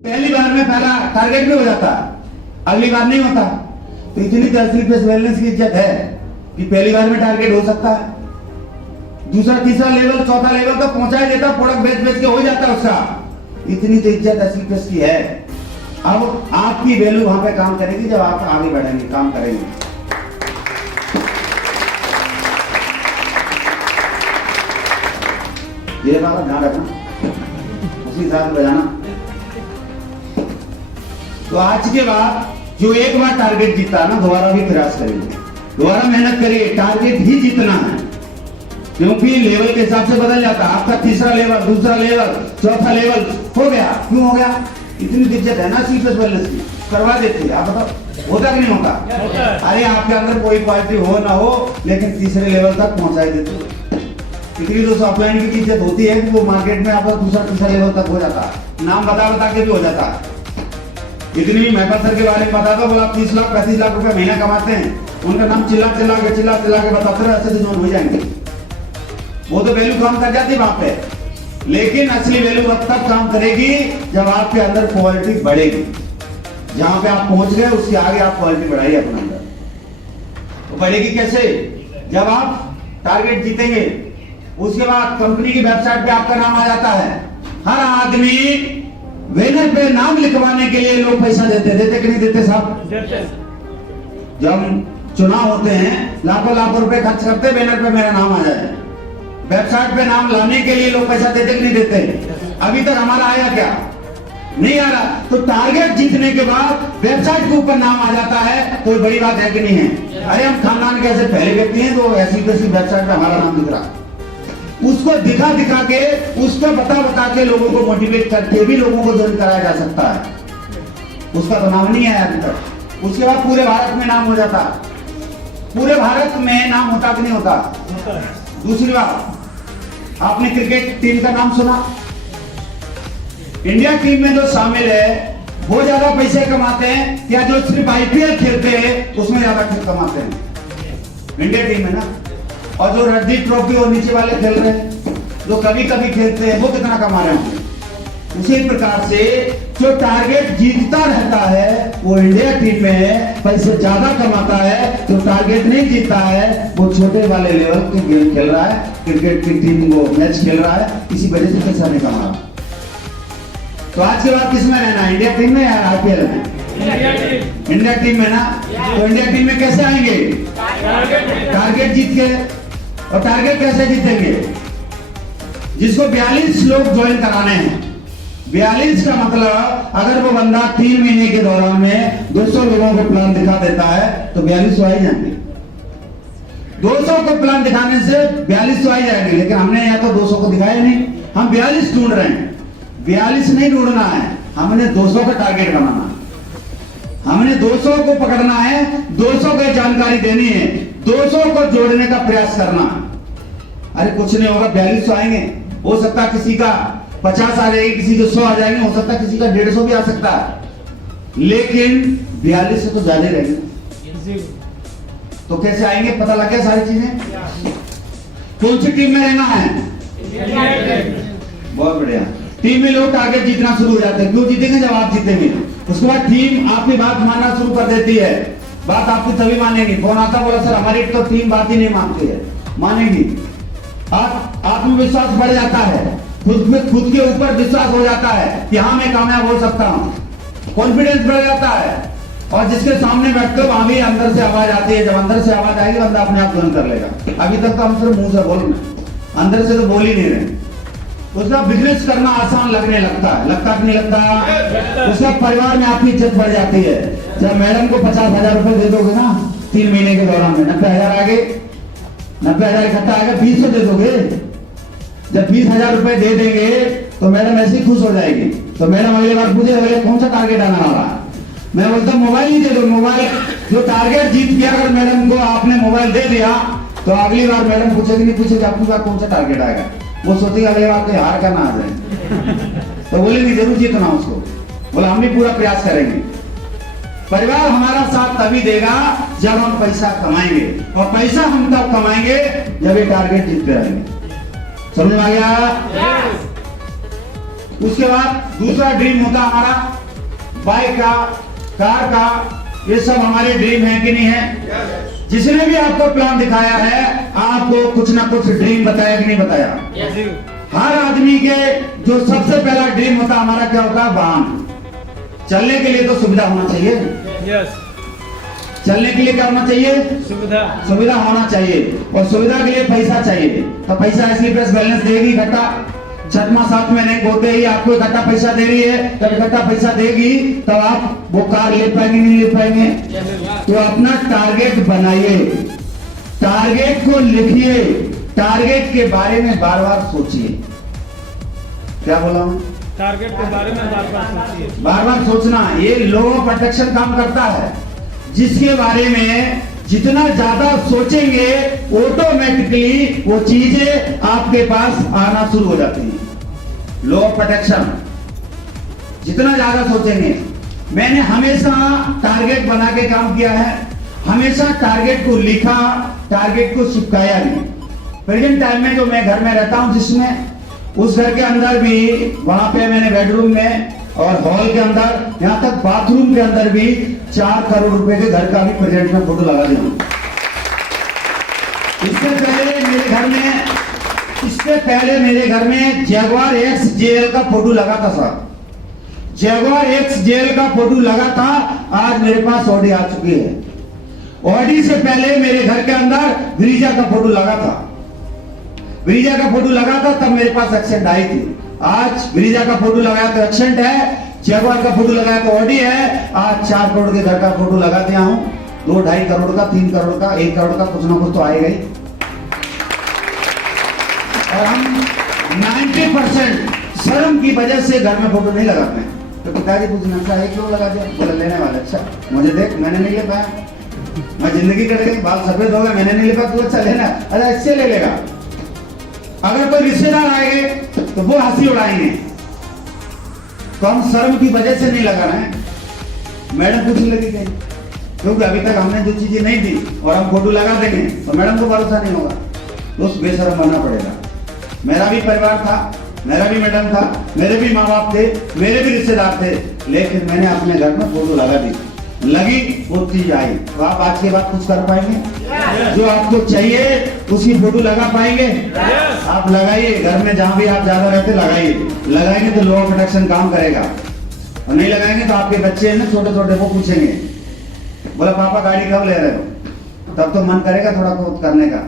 पहली बार में पहला टारगेट भी हो जाता है, अगली बार नहीं होता। तो इतनी तहसील पे वेलनेस की इज्जत है कि पहली बार में टारगेट हो सकता है, दूसरा तीसरा लेवल चौथा लेवल तक पहुंचा देता, प्रोडक्ट बेच बेच के हो जाता उसका। इतनी तो इज्जत तहसील पे की है। अब आपकी वैल्यू वहां पे काम करेगी जब आप आगे बढ़ेंगे, काम करेंगे। ये बात ध्यान रखना, उसी हिसाब से बजाना। तो आज के बाद जो एक बार टारगेट जीता ना, दोबारा भी प्रयास करेंगे, दोबारा मेहनत करिए, टारगेट ही जीतना है। क्योंकि लेवल के हिसाब से बदल जाता है। आपका तीसरा लेवल, दूसरा लेवल, चौथा लेवल हो गया, क्यों हो गया? इतनी दिक्कत है ना सीपीएस वेलनेस की, करवा देती है। आप बताओ होता कि नहीं होता? अरे आपके अंदर कोई क्वालिटी हो ना हो, लेकिन तीसरे लेवल तक पहुंचाई देती है। इतनी तो ऑफलाइन की इज्जत होती है कि वो मार्केट में आपका दूसरा तीसरा लेवल तक हो जाता है, नाम बता बता के भी हो जाता है। इतनी महफल सर के बारे में बता दो, बोला 30 लाख 35 लाख रुपए महीना कमाते हैं, उनका नाम चिल्ला चिल्ला के बताते रहे, ऐसे तो हो जाएंगे। वो तो वैल्यू काम कर जाती है वहां पे, लेकिन असली वैल्यू तब काम करेगी जब आपके अंदर क्वालिटी बढ़ेगी। जहां पे आप पहुंच गए उसके आगे आप क्वालिटी बढ़ाइए अपने अंदर। तो बढ़ेगी कैसे? जब आप टारगेट जीतेंगे, उसके बाद कंपनी की वेबसाइट पे आपका नाम आ जाता है। हर आदमी बैनर पे नाम लिखवाने के लिए लोग पैसा देते कि नहीं देते साहब? जब चुनाव होते हैं लाखों लाखों रुपए खर्च करते बैनर पे मेरा नाम आ जाए। वेबसाइट पे नाम लाने के लिए लोग पैसा देते कि नहीं देते? अभी तक हमारा आया क्या? नहीं आ रहा। तो टारगेट जीतने के बाद वेबसाइट के ऊपर नाम आ जाता है, तो बड़ी बात है कि नहीं है? अरे हम खानदान के ऐसे पहले व्यक्ति हैं तो ऐसी वेबसाइट पे हमारा नाम दिख रहा, उसको दिखा दिखा के, उसको बता के लोगों को मोटिवेट करके भी लोगों को ज्वाइन कराया जा सकता है। उसका तो नाम नहीं है अभी तक। उसके बाद पूरे भारत में नाम हो जाता, पूरे भारत में नाम होता कि नहीं होता? दूसरी बात, आपने क्रिकेट टीम का नाम सुना? इंडिया टीम में जो शामिल है वो ज्यादा पैसे कमाते हैं या जो सिर्फ आईपीएल खेलते हैं उसमें ज्यादा कमाते हैं? इंडिया टीम में ना। और जो रणजी ट्रॉफी और नीचे वाले खेल रहे हैं, जो कभी कभी खेलते हैं, वो कितना कमा रहे होंगे? उसी प्रकार से जो टारगेट जीतता रहता है वो इंडिया टीम में पैसे ज्यादा कमाता है। जो टारगेट नहीं जीतता है वो छोटे वाले लेवल के गेम खेल रहा है, क्रिकेट की टीम वो मैच खेल रहा है, इसी वजह से पैसा नहीं कमा रहा। तो आज के बाद किसमें रहना? इंडिया टीम में या आईपीएल में? इंडिया टीम में ना। तो इंडिया टीम में कैसे आएंगे? टारगेट जीत के। और टारगेट कैसे जीतेंगे? जिसको 42 लोग ज्वाइन कराने हैं, 42 का मतलब अगर वो बंदा 3 महीने के दौरान में 200 लोगों को प्लान दिखा देता है तो 42 तो आ ही जाएंगे। 200 को प्लान दिखाने से 42 तो आ ही जाएंगे, लेकिन हमने यहाँ तो 200 को दिखाया नहीं, हम 42 ढूंढ रहे हैं। 42 नहीं ढूंढना है, हमने 200 का टारगेट बनाना है। हमने 200 को पकड़ना है, 200 को जानकारी देनी है, 200 को जोड़ने का प्रयास करना है। अरे कुछ नहीं होगा, 42 तो आएंगे। हो सकता है किसी का 50 आ जाएगी, किसी को 100 आ जाएंगे, हो सकता है किसी का 150 भी आ सकता है, लेकिन 42 से तो ज्यादा रहेंगे। तो कैसे आएंगे? पता लग गया सारी चीजें। कौन सी टीम में रहना है? बहुत बढ़िया। टीम में लोग टारगेट जीतना शुरू हो जाते हैं। क्यों जीतेंगे? जब आप जीतेंगे। उसके बाद टीम आपकी बात मानना शुरू कर देती है। बात आपकी तभी मानेगी। फोन आता, बोला सर हमारी तो टीम बात ही नहीं मानती है, मानेगी। आत्मविश्वास बढ़ जाता है, खुद के ऊपर विश्वास हो जाता है कि हाँ मैं कामयाब हो सकता हूँ, कॉन्फिडेंस बढ़ जाता है। और जिसके सामने बैठते हो वहां भी अंदर से आवाज आती है। जब अंदर से आवाज आएगी बंदा अपने आप ज्वाइन कर लेगा। अभी तक तो हम सिर्फ मुंह से बोल रहे, अंदर से तो बोल ही नहीं रहे। उसका बिजनेस करना आसान लगने लगता है, लगता कि नहीं लगता? उसका परिवार में आपकी इज्जत बढ़ जाती है। जब मैडम को 50,000 रुपए दे दोगे ना 3 महीने के दौरान में, 90,000 आगे, 90,000 इकट्ठा आएगा, 20 तो दे दोगे। जब 20,000 रुपए दे देंगे तो मैडम ऐसी खुश हो जाएगी। तो मैडम अगली बार पूछे भैया कौन सा टारगेट आना वाला? मैं बोलता मोबाइल ही दे दो। मोबाइल जो टारगेट जीत गया, अगर मैडम को आपने मोबाइल दे दिया तो अगली बार मैडम पूछेगी नहीं, पूछेगी आपकी बार कौन सा टारगेट आएगा। वो सोचेगा अगली बार कोई हार करना आ जाए तो बोलेगी जरूर जीतना उसको। बोला हम भी पूरा प्रयास करेंगे। परिवार हमारा साथ तभी देगा जब हम पैसा कमाएंगे, और पैसा हम तब कमाएंगे जब ये टारगेट जीतते रहेंगे। समझ में आ गया? उसके बाद दूसरा ड्रीम होता हमारा बाइक का, कार का। ये सब हमारे ड्रीम है कि नहीं है? जिसने भी आपको प्लान दिखाया है आपको कुछ ना कुछ ड्रीम बताया कि नहीं बताया? हर आदमी के जो सबसे पहला ड्रीम होता हमारा क्या होता है? वाहन। चलने के लिए तो सुविधा होना चाहिए। चलने के लिए क्या होना चाहिए? सुविधा होना चाहिए। और सुविधा के लिए पैसा चाहिए। तो पैसा इसलिए प्लस बैलेंस देगी इकट्ठा। 6 माह 7 महीने होते ही आपको इकट्ठा पैसा दे रही है। तब इकट्ठा पैसा देगी तब आप वो कार ले पाएंगे नहीं ले पाएंगे? तो अपना टारगेट बनाइए, टारगेट को लिखिए, टारगेट के बारे में बार बार सोचिए। क्या बोला मैं? टारगेट के बारे में बार बार सोचिए। बार बार सोचना ये लॉ ऑफ अट्रैक्शन काम करता है। जिसके बारे में जितना ज्यादा सोचेंगे ऑटोमेटिकली वो चीजें आपके पास आना शुरू हो जाती हैं। लॉ ऑफ अट्रैक्शन, जितना ज्यादा सोचेंगे। मैंने हमेशा टारगेट बना के काम किया है, हमेशा टारगेट को लिखा, टारगेट को चिपकाया भी। प्रेजेंट टाइम में जो मैं घर में रहता हूं जिसमें, उस घर के अंदर भी वहां पे मैंने बेडरूम में और हॉल के अंदर, यहां तक बाथरूम के अंदर भी 4 करोड़ रुपए के घर का भी प्रेजेंट में फोटो लगा दिया। इससे पहले मेरे घर में जैगुआर XJL का फोटो लगा था साहब। जैगुआर XJL का फोटो लगा था। आज मेरे पास ऑडी आ चुकी है। ऑडी से पहले मेरे घर के अंदर ब्रीजा का फोटो लगा था। ब्रीजा का फोटो लगा था तब मेरे पास एक्सेंट आई थी। आज ब्रीजा का फोटो लगाया तो एक्सेंट है, जैगुआर का फोटो लगाया तो ऑडी है। आज 4 करोड़ के घर का फोटो लगा दिया हूं। 2-2.5 करोड़ का, 3 करोड़ का, 1 करोड़ का कुछ ना कुछ तो आएगा ही। और हम 90% शर्म की वजह से घर में फोटो नहीं लगाते हैं। तो पिताजी पूछना अच्छा है क्यों लगा दिया? बोला लेने वाले। अच्छा मुझे देख, मैंने नहीं ले पाया, मैं जिंदगी कट गई, बाल सफेद हो गए, मैंने नहीं ले पाया, तू अच्छा लेना। अरे इससे ले लेगा। अगर कोई रिश्तेदार आएंगे तो वो हंसी उड़ाएंगे। तो हम शर्म की वजह से नहीं लगा रहे हैं। मैडम पूछने लगी कहीं, क्योंकि अभी तक हमने जो चीजें नहीं दी और हम फोटो लगा देंगे तो मैडम को भरोसा नहीं होगा, तो उस बेशर्म बनना पड़ेगा। मेरा भी परिवार था, मेरा भी मैडम था, मेरे भी माँ बाप थे, मेरे भी रिश्तेदार थे, लेकिन मैंने अपने घर में फोटो लगा दी। लगी वो चीज आई। तो आप आज के बाद कुछ कर पाएंगे? जो आपको चाहिए उसकी फोटो लगा पाएंगे? आप लगाइए घर में, जहां भी आप ज्यादा रहते लगाइए। लगाएंगे तो लॉ ऑफ अट्रैक्शन काम करेगा। और नहीं लगाएंगे तो आपके बच्चे हैं ना छोटे छोटे, वो पूछेंगे, बोला पापा गाड़ी कब ले रहे हो? तब तो मन करेगा थोड़ा बहुत करने का,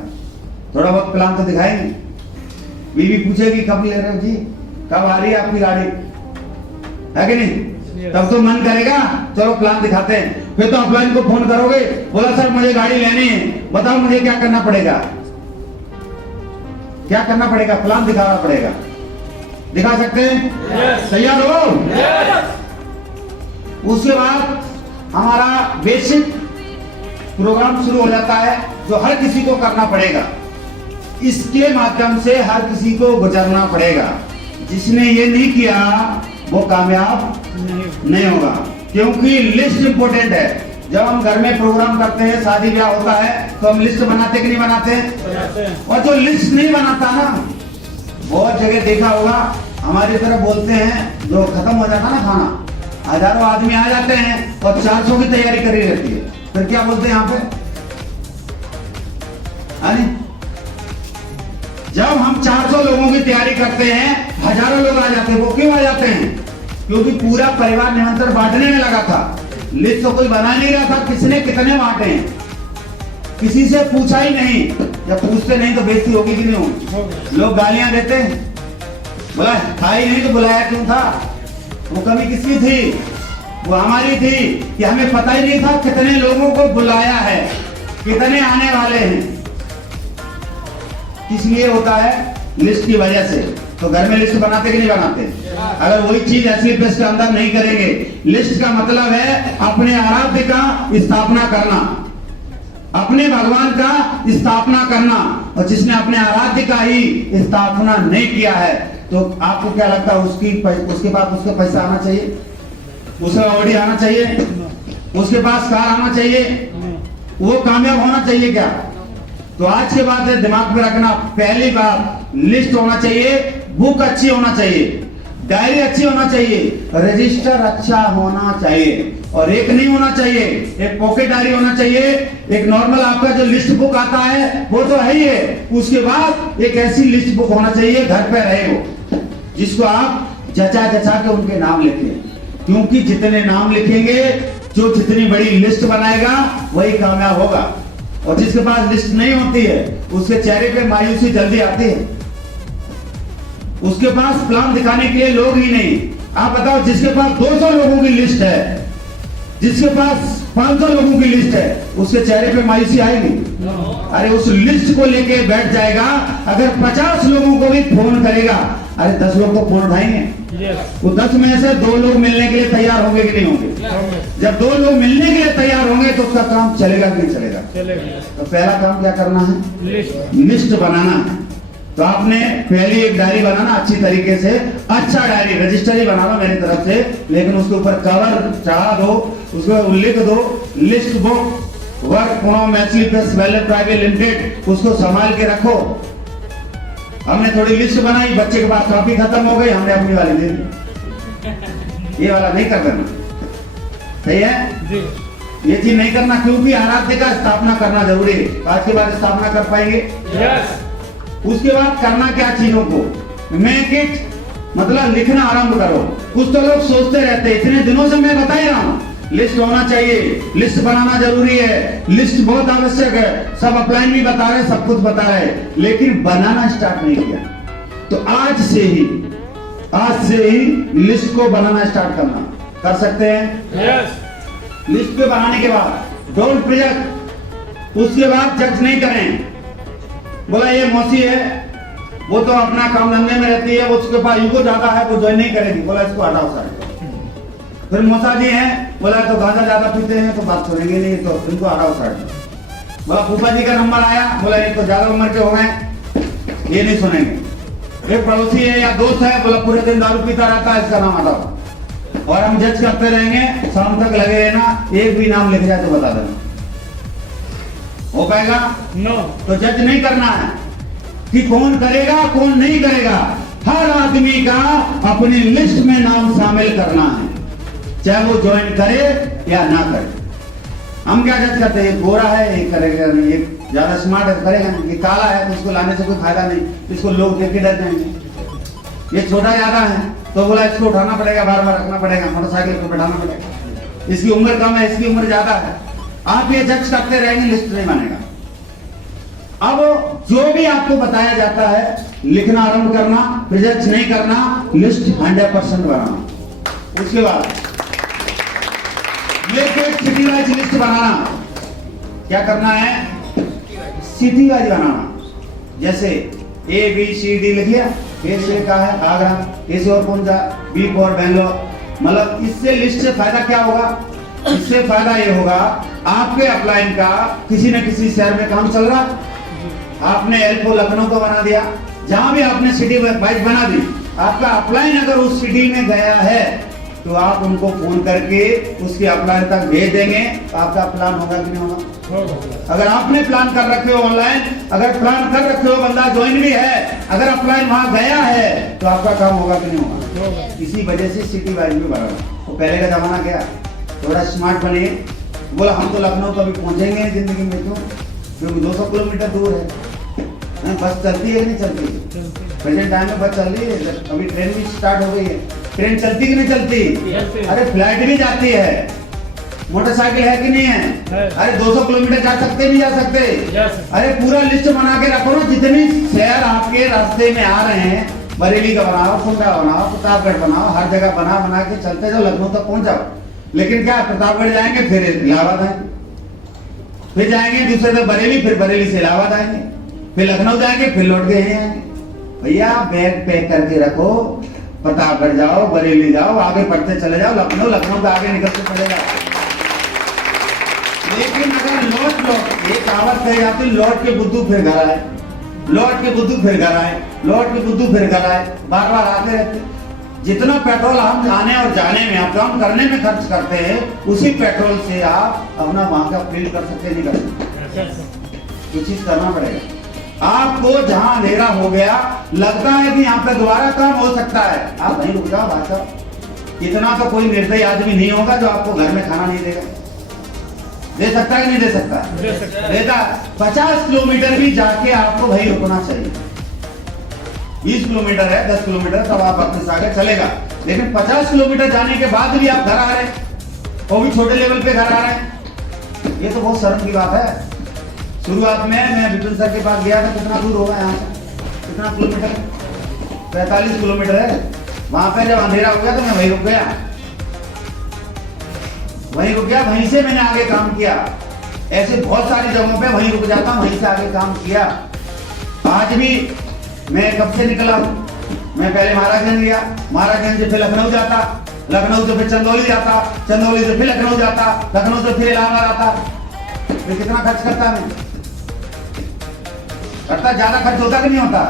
थोड़ा बहुत प्लान तो दिखाएंगे। बीवी पूछेगी कब ले रहे हो जी, कब आ रही है आपकी गाड़ी, है कि नहीं? तब तो मन करेगा चलो प्लान दिखाते हैं। फिर तो ऑफलाइन को फोन करोगे, बोला सर मुझे गाड़ी लेनी है, बताओ मुझे क्या करना पड़ेगा? क्या करना पड़ेगा? प्लान दिखाना पड़ेगा। दिखा सकते हैं? तैयार हो? उसके बाद हमारा बेसिक प्रोग्राम शुरू हो जाता है जो हर किसी को करना पड़ेगा। इसके माध्यम से हर किसी को गुजरना पड़ेगा। जिसने ये नहीं किया वो कामयाब नहीं होगा, क्योंकि लिस्ट इंपॉर्टेंट है। जब हम घर में प्रोग्राम करते हैं, शादी ब्याह होता है, तो हम लिस्ट बनाते कि नहीं बनाते? और जो लिस्ट नहीं बनाता ना, बहुत जगह देखा होगा हमारी तरफ बोलते हैं, जो खत्म हो जाता ना खाना, हजारों आदमी आ जाते हैं और 400 की तैयारी करी रहती है, फिर क्या बोलते हैं यहाँ पे? जब हम 400 लोगों की तैयारी करते हैं, हजारों लोग आ जाते हैं। वो क्यों आ जाते हैं? क्योंकि पूरा परिवार निमंत्रण बांटने में लगा था। लिस्ट तो कोई बना नहीं रहा था किसने कितने बांटे हैं, किसी से पूछा ही नहीं। जब पूछते नहीं तो बेइज्जती होगी कि नहीं होगी? लोग गालियां देते हैं, बोला था ही नहीं तो बुलाया क्यों था? वो कमी किसकी थी? वो हमारी थी कि हमें पता ही नहीं था कितने लोगों को बुलाया है, कितने आने वाले हैं। इसलिए होता है लिस्ट की वजह से। तो घर में लिस्ट बनाते कि नहीं बनाते? अगर वही चीज एसलीपेस के अंदर नहीं करेंगे, लिस्ट का मतलब है अपने आराध्य का स्थापना करना, अपने भगवान का स्थापना करना। और जिसने अपने आराध्य का ही स्थापना नहीं किया है, तो आपको क्या लगता है उसके पास उसका पैसा आना चाहिए, उसका ऑडी आना चाहिए, उसके पास कार आना चाहिए, वो कामयाब होना चाहिए क्या? तो आज के बाद दिमाग में रखना, पहली बात लिस्ट होना चाहिए, बुक अच्छी होना चाहिए। डायरी अच्छी होना चाहिए, रजिस्टर अच्छा होना चाहिए, और एक नहीं होना चाहिए, एक पॉकेट डायरी होना चाहिए, एक नॉर्मल आपका जो लिस्ट बुक आता है वो तो है ही है, उसके बाद एक ऐसी लिस्ट बुक होना चाहिए घर पे रहे वो, जिसको आप जचा जचा के उनके नाम लिखें, क्योंकि जितने नाम लिखेंगे, जो जितनी बड़ी लिस्ट बनाएगा वही कामयाब होगा, और जिसके पास लिस्ट नहीं होती है उसके चेहरे पे मायूसी जल्दी आती है, उसके पास प्लान दिखाने के लिए लोग ही नहीं। आप बताओ, जिसके पास 200 लोगों की लिस्ट है, जिसके पास 500 लोगों की लिस्ट है, उसके चेहरे पे मायूसी आएगी? अरे उस लिस्ट को लेके बैठ जाएगा, अगर 50 लोगों को भी फोन करेगा, अरे 10 लोग तो फोन उठाएंगे, वो 10 में से 2 लोग मिलने के लिए तैयार होंगे कि नहीं होंगे? जब 2 लोग मिलने के लिए तैयार होंगे तो उसका काम चलेगा कि नहीं चलेगा? तो पहला काम क्या करना है? लिस्ट बनाना है। तो आपने पहली एक डायरी बनाना अच्छी तरीके से, अच्छा डायरी रजिस्टर ही बनाना मेरी तरफ से, लेकिन उसके ऊपर कवर चढ़ा दो, उसको लिख दो list book work from Maithili press private limited, उसको संभाल के रखो। हमने थोड़ी लिस्ट बनाई, बच्चे के पास कॉपी खत्म हो गई, हमने अपनी वाली दे दी। ये वाला नहीं कर देना, सही है? ये चीज नहीं करना, क्योंकि आराध्य का स्थापना करना जरूरी है। आज के बाद स्थापना कर पाएंगे? उसके बाद करना क्या चीजों को, मेक इट, मतलब लिखना आरंभ करो। कुछ तो लोग सोचते रहते, इतने दिनों से मैं बता ही रहा हूं, लिस्ट होना चाहिए, लिस्ट बनाना जरूरी है, लिस्ट बहुत आवश्यक है, सब अपलाइन भी बता रहे, सब कुछ बता रहे, लेकिन बनाना स्टार्ट नहीं किया। तो आज से ही लिस्ट को बनाना स्टार्ट करना कर सकते हैं। लिस्ट को बनाने के बाद डोंट प्रोजेक्ट, उसके बाद जज नहीं करें। बोला ये मौसी है, वो तो अपना काम धंधे में रहती है, वो उसके पास ईगो ज्यादा है, वो ज्वाइन नहीं करेगी। बोला इसको हटाओ सारे। फिर मौसा जी हैं, बोला तो गांजा ज्यादा पीते हैं तो बात सुनेंगे नहीं, तो इनको हटाओ सारे। बोला फूफा जी का नंबर आया, बोला ये तो ज्यादा उम्र के हो गए, ये नहीं सुनेंगे। एक पड़ोसी है या दोस्त है, बोला पूरे दिन दारू पीता रहता है, इसका नाम हटाओ। और हम जज करते रहेंगे, शाम तक लगे रहना, एक भी नाम लिख जाए तो बता देना। हो पाएगा? नो। तो जज नहीं करना है कि कौन करेगा कौन नहीं करेगा, हर आदमी का अपनी लिस्ट में नाम शामिल करना है, चाहे वो ज्वाइन करे या ना करे। हम क्या जज करते हैं, गोरा है ये करेगा नहीं, ये ज्यादा स्मार्ट है तो करेगा नहीं, ये काला है तो इसको लाने से कोई फायदा नहीं, इसको लोग देख के डर जाएंगे। ये छोटा ज्यादा है तो बोला इसको उठाना पड़ेगा, बार बार रखना पड़ेगा, मोटरसाइकिल को बैठाना पड़ेगा, इसकी उम्र कम है, इसकी उम्र ज्यादा है। आप ये जज करते रहेंगे, लिस्ट नहीं बनेगा। अब जो भी आपको बताया जाता है, लिखना आरंभ करना, जज नहीं करना, लिस्ट 100% बनाना। उसके बाद सिटी वाइज लिस्ट बनाना। क्या करना है? सिटी वाइज बनाना। जैसे ABCD लिख लिया, A से का है आगरा, A से और कौन सा, B फॉर बेंगलोर। मतलब इससे लिस्ट से फायदा क्या होगा? इससे फायदा ये होगा, आपके अपलाइन का किसी न किसी शहर में काम चल रहा, आपने L को लखनऊ को बना दिया, जहां भी आपने सिटी वाइज बना दी, आपका अपलाइन अगर उस सिटी में गया है तो आप उनको फोन करके उसके अपलाइन तक भेज देंगे, तो आपका प्लान होगा कि नहीं होगा? अगर आपने प्लान कर रखे हो ऑनलाइन, अगर प्लान कर रखे हो, बंदा ज्वाइन भी है, अगर अपलाइन वहां गया है तो आपका काम होगा कि नहीं होगा? इसी वजह से सिटी वाइज भी बना। तो पहले का जमाना क्या, थोड़ा स्मार्ट बनिए। बोला हम तो लखनऊ कभी पहुंचेंगे जिंदगी में, क्योंकि 200 किलोमीटर दूर है। बस चलती है कि नहीं चलती? प्रेजेंट टाइम में बस चल रही है, अभी ट्रेन भी स्टार्ट हो गई है। ट्रेन चलती कि नहीं चलती? अरे फ्लाइट भी जाती है, मोटरसाइकिल है कि नहीं है? अरे 200 किलोमीटर जा सकते नहीं जा सकते? अरे पूरा लिस्ट बना के रखो ना, जितनी शहर आपके रास्ते में आ रहे हैं, बरेली का बनाओ, कुंडा बनाओ, प्रतापगढ़ बनाओ, हर जगह बना के चलते जाओ, लखनऊ तक पहुंच जाओ। लेकिन क्या, प्रतापगढ़ जाएंगे फिर इलाहाबाद आएंगे, फिर जाएंगे दूसरे तक बरेली, फिर बरेली से इलाहाबाद आएंगे, फिर लखनऊ जाएंगे, फिर लौट के यहीं आएंगे। भैया बैग पैक करके रखो, प्रतापगढ़ जाओ, बरेली जाओ, आगे बढ़ते चले जाओ, लखनऊ के आगे निकलते चले जाओ। लेकिन अगर लौट एक कहावत कही जाती, लौट के बुद्धू फिर घर आए, लौट के बुद्धू फिर घर आए, लौट के बुद्धू फिर घर आए, बार बार आते रहते। जितना पेट्रोल हम आने और जाने में, आप काम करने में खर्च करते हैं, उसी पेट्रोल से आप अपना वहां का फील कर सकते नहीं कर सकते। कुछ चीज करना पड़ेगा। आपको जहां अंधेरा हो गया लगता है कि यहाँ पे दोबारा काम हो सकता है, आप वहीं रुक जाओ भाई साहब। इतना तो कोई निर्दयी आदमी नहीं होगा जो आपको घर में खाना नहीं देगा। दे सकता है कि नहीं दे सकता? देता। 50 किलोमीटर भी जाके आपको वहीं रुकना चाहिए। 20 किलोमीटर है, 10 किलोमीटर तब आप अपने से आगे चलेगा, लेकिन 50 किलोमीटर जाने के बाद भी आप घर आ रहे हैं, वो भी छोटे लेवल पे घर आ रहे हैं, ये तो बहुत शर्म की बात है। शुरुआत में मैं विपिन सर के पास गया था, कितना दूर होगा यहाँ से, कितना किलोमीटर? 45 किलोमीटर है। वहां पे जब अंधेरा हो गया तो मैं वहीं रुक गया, वहीं से मैंने आगे काम किया। ऐसे बहुत सारी जगहों पे वहीं रुक जाता हूँ, वहीं से आगे काम किया। आज भी मैं कब से निकला हूँ, मैं पहले महाराजगंज गया, महाराजगंज से फिर लखनऊ जाता, लखनऊ से फिर चंदौली जाता, चंदौली से फिर लखनऊ जाता, लखनऊ से फिर इलाहाबाद आता। फिर कितना खर्च करता मैं? करता, ज्यादा खर्च होता कि नहीं होता?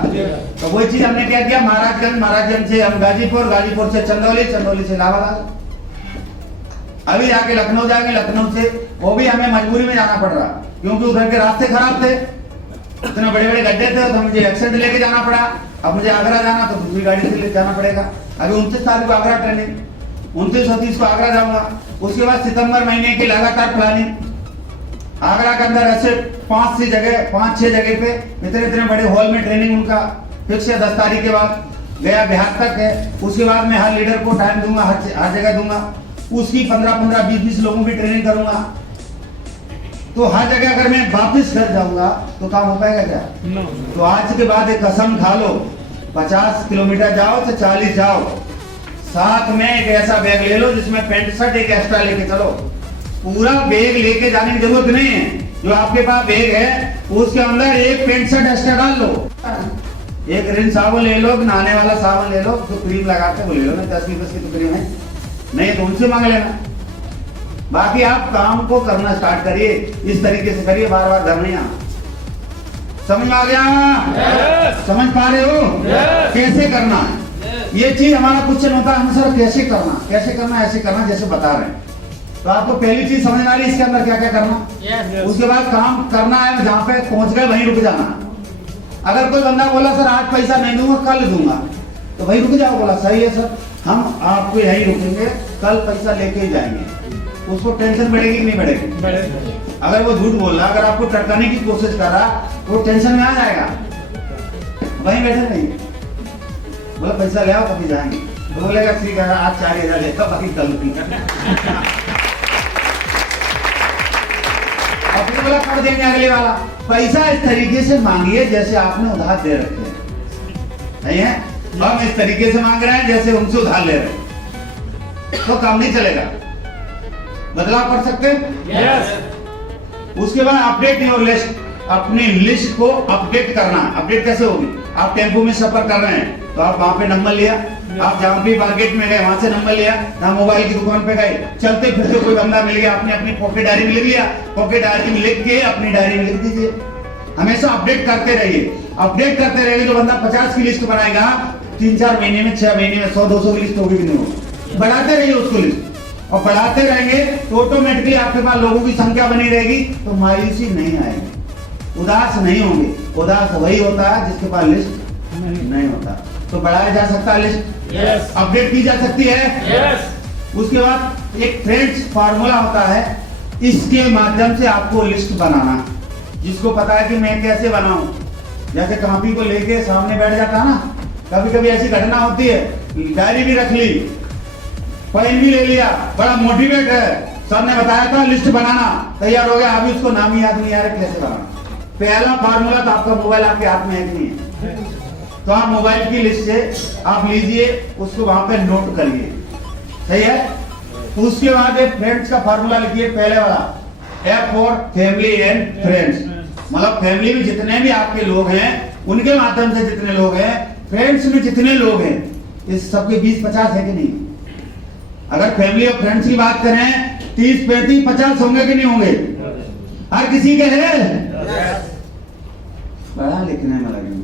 तो वही चीज हमने क्या किया, महाराजगंज से हम गाजीपुर से चंदौली, चंदौली से इलाहाबाद। अभी जाके लखनऊ जाएंगे, लखनऊ से वो भी हमें मजबूरी में जाना पड़ रहा, क्योंकि उधर के रास्ते खराब थे, इतने बड़े बड़े गड्ढे थे, तो मुझे एक्सीडेंट लेके जाना पड़ा। अब मुझे आगरा जाना तो दूसरी गाड़ी से ले जाना पड़ेगा। अभी 29 तारीख को आगरा ट्रेनिंग, 29 और 30 को आगरा जाऊंगा। उसके बाद सितंबर महीने की लगातार प्लानिंग। आगरा के अंदर ऐसे 5-6 जगह पे इतने बड़े हॉल में ट्रेनिंग उनका फिक्स है। 10 तारीख के बाद गया बिहार तक है। उसके बाद मैं हर लीडर को टाइम दूंगा, हर जगह दूंगा। उसकी 15-15, 20-20 लोगों की ट्रेनिंग करूंगा। तो हर जगह अगर मैं वापस घर जाऊंगा तो काम हो पाएगा क्या? तो आज के बाद एक कसम खा लो, 50 किलोमीटर जाओ तो 40 जाओ, साथ में एक ऐसा बैग ले लो जिसमें पैंट शर्ट एक एक्स्ट्रा लेके चलो। पूरा बैग लेके जाने की जरूरत नहीं है। जो आपके पास बैग है उसके अंदर एक पैंट शर्ट एक्स्ट्रा डाल लो, एक रिन साबुन ले लो, नहाने वाला साबुन ले लो, जो क्रीम लगाते वो ले लो ना, 10-20 की तो क्रीम है, नहीं तो उनसे मांग लेना। बाकी आप काम को करना स्टार्ट करिए, इस तरीके से करिए, बार बार घर नहीं आना। समझ में आ गया? समझ पा रहे हो? कैसे करना है ये चीज हमारा क्वेश्चन होता है, हम सर कैसे करना, ऐसे करना जैसे बता रहे हैं। तो आपको पहली चीज समझ आ रही है इसके अंदर क्या क्या करना। उसके बाद काम करना है, जहाँ पे पहुंच गए वहीं रुक जाना। अगर कोई बंदा बोला सर आज पैसा नहीं दूंगा कल दूंगा, तो वहीं रुक जाओ। बोला सही है सर, हम आपको यहीं रुकेंगे, कल पैसा लेके ही जाएंगे। उसको टेंशन बढ़ेगी कि नहीं बढ़ेगी? अगर वो झूठ बोल रहा, अगर आपको टटकाने की कोशिश कर रहा, वो टेंशन में आ जाएगा, वहीं बैठे नहीं। बोला पैसा ले आओ कभी जाएंगे, तो बोलेगा ठीक है आज 4000 लेता, बाकी कल अपने बोला कर देंगे अगले वाला। पैसा इस तरीके से मांगिए जैसे आपने उधार दे रखे हैं, नहीं है? हम इस तरीके से मांग रहे हैं जैसे उनसे उधार ले रहे हैं, तो काम नहीं चलेगा। बदलाव कर सकते हैं? यस। उसके बाद अपडेट योर लिस्ट, अपनी लिस्ट को अपडेट करना। अपडेट कैसे होगी? आप टेम्पो में सफर कर रहे हैं तो आप वहां पे नंबर लिया, आप जहां भी मार्केट में गए वहां से नंबर लिया, जहां मोबाइल की दुकान पे गए, चलते फिरते कोई बंदा मिल गया, आपने अपनी पॉकेट डायरी में लिख लिया, पॉकेट डायरी में लिख के अपनी डायरी में लिख दीजिए। हमेशा अपडेट करते रहिए, अपडेट करते रहिए। जो बंदा 50 की लिस्ट बनाएगा 3-4 महीने में, 6 महीने में 100-200 की लिस्ट होगी कि नहीं होगी? बढ़ाते रहिए उसको लिस्ट, और बढ़ाते रहेंगे तो ऑटोमेटिकली आपके पास लोगों की संख्या बनी रहेगी, तो मायूसी नहीं आएगी, उदास नहीं होंगे। उदास वही होता है जिसके पास लिस्ट नहीं होता। तो बढ़ाया जा सकता है लिस्ट, yes. अपडेट की जा सकती है, yes. उसके बाद एक फ्रेंड्स फार्मूला होता है, इसके माध्यम से आपको लिस्ट बनाना। जिसको पता है कि मैं कैसे बनाऊं, जैसे कॉपी को लेके सामने बैठ जाता है ना, कभी कभी ऐसी घटना होती है, डायरी भी रख ली, पेन भी ले लिया, बड़ा मोटिवेट है, सर ने बताया था लिस्ट बनाना, तैयार हो गया, अभी उसको नाम ही याद नहीं आ रहा कैसे बनाना। पहला फार्मूला तो आपका मोबाइल आपके हाथ में है कि नहीं है? तो आप मोबाइल की लिस्ट से आप लीजिए, उसको वहां पे नोट करिए, सही है? उसके बाद एक फ्रेंड्स का फार्मूला लिखिए, पहले वाला F for family and friends, मतलब फैमिली में जितने भी आपके लोग हैं उनके माध्यम से जितने लोग हैं, फ्रेंड्स में जितने लोग हैं, इस सबके 20-50 है कि नहीं? अगर फैमिली और फ्रेंड्स की बात करें 30-35-50 होंगे कि नहीं होंगे? हर किसी के है, बड़ा लिखने में लगे।